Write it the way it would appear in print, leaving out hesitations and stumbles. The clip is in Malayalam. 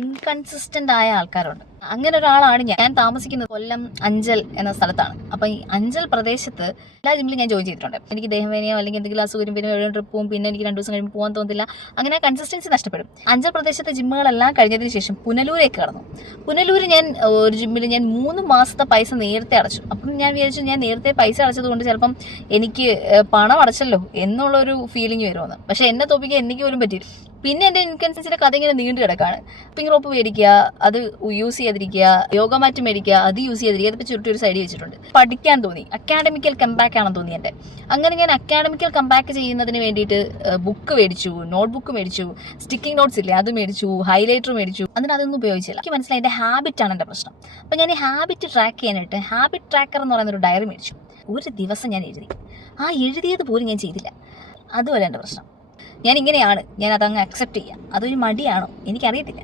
ഇൻകൺസിസ്റ്റന്റ് ആയ ആൾക്കാരുണ്ട്. അങ്ങനെ ഒരാളാണ് ഞാൻ. താമസിക്കുന്നത് കൊല്ലം അഞ്ചൽ എന്ന സ്ഥലത്താണ്. അപ്പൊ ഈ അഞ്ചൽ പ്രദേശത്ത് എല്ലാ ജിമ്മിലും ഞാൻ ജോയിൻ ചെയ്തിട്ടുണ്ട്. എനിക്ക് ദേഹവേനയോ അല്ലെങ്കിൽ എന്തെങ്കിലും അസുഖം പിന്നെ ട്രിപ്പ് പോകും, പിന്നെ എനിക്ക് 2 ദിവസം കഴിയുമ്പോൾ പോകാൻ തോന്നില്ല. അങ്ങനെ കൺസിസ്റ്റൻസി നഷ്ടപ്പെടും. അഞ്ചൽ പ്രദേശത്തെ ജിമ്മുകളെല്ലാം കഴിഞ്ഞതിന് ശേഷം പുനലൂരേക്ക് കടന്നു. പുനലൂര് ഞാൻ ഒരു ജിമ്മിൽ ഞാൻ 3 മാസത്തെ പൈസ നേരത്തെ അടച്ചു. അപ്പം ഞാൻ വിചാരിച്ചു ഞാൻ നേരത്തെ പൈസ അടച്ചത് കൊണ്ട് ചിലപ്പം എനിക്ക് പണം അടച്ചല്ലോ എന്നുള്ളൊരു ഫീലിംഗ് വരുമെന്ന്. പക്ഷെ എന്നെ തോപ്പിക്കാൻ എനിക്ക് പോലും പറ്റിയില്ല. പിന്നെ എൻ്റെ ഇൻകൺസിസ്റ്റൻസിന്റെ കഥ ഇങ്ങനെ നീണ്ടു കിടക്കാണ്. പിങ് റോപ്പ് മേടിക്കുക, അത് യൂസ് ചെയ്യാതിരിക്കുക, യോഗ മാറ്റ് മേടിക്കുക, അത് യൂസ് ചെയ്യാതിരിക്കുക, അതിപ്പോൾ ചുരുട്ടി ഒരു സൈഡിൽ വെച്ചിട്ടുണ്ട്. പഠിക്കാൻ തോന്നി, അക്കാഡമിക്കൽ കംബാക്ക് ആണെന്ന് തോന്നി എൻ്റെ. അങ്ങനെ ഞാൻ അക്കാഡമിക്കൽ കംബാക്ക് ചെയ്യുന്നതിന് വേണ്ടിയിട്ട് ബുക്ക് മേടിച്ചു, നോട്ട്ബുക്ക് മേടിച്ചു, സ്റ്റിക്കിംഗ് നോട്ട്സ് ഇല്ലേ അത് മേടിച്ചു, ഹൈലൈറ്റർ മേടിച്ചു. അതൊന്നും ഉപയോഗിച്ചില്ല. എനിക്ക് മനസ്സിലായി എൻ്റെ ഹാബിറ്റാണ് എൻ്റെ പ്രശ്നം. അപ്പം ഞാൻ ഈ ഹാബിറ്റ് ട്രാക്ക് ചെയ്യാനായിട്ട് ഹാബിറ്റ് ട്രാക്കർ എന്ന് പറയുന്ന ഒരു ഡയറി മേടിച്ചു. ഒരു ദിവസം ഞാൻ എഴുതി. ആ എഴുതിയത് പോലും ഞാൻ ചെയ്തില്ല. അതുപോലെ എൻ്റെ പ്രശ്നം. ഞാൻ ഇങ്ങനെയാണ്, ഞാൻ അതങ്ങ് അക്സെപ്റ്റ് ചെയ്യാം. അതൊരു മടിയാണോ എനിക്കറിയത്തില്ല.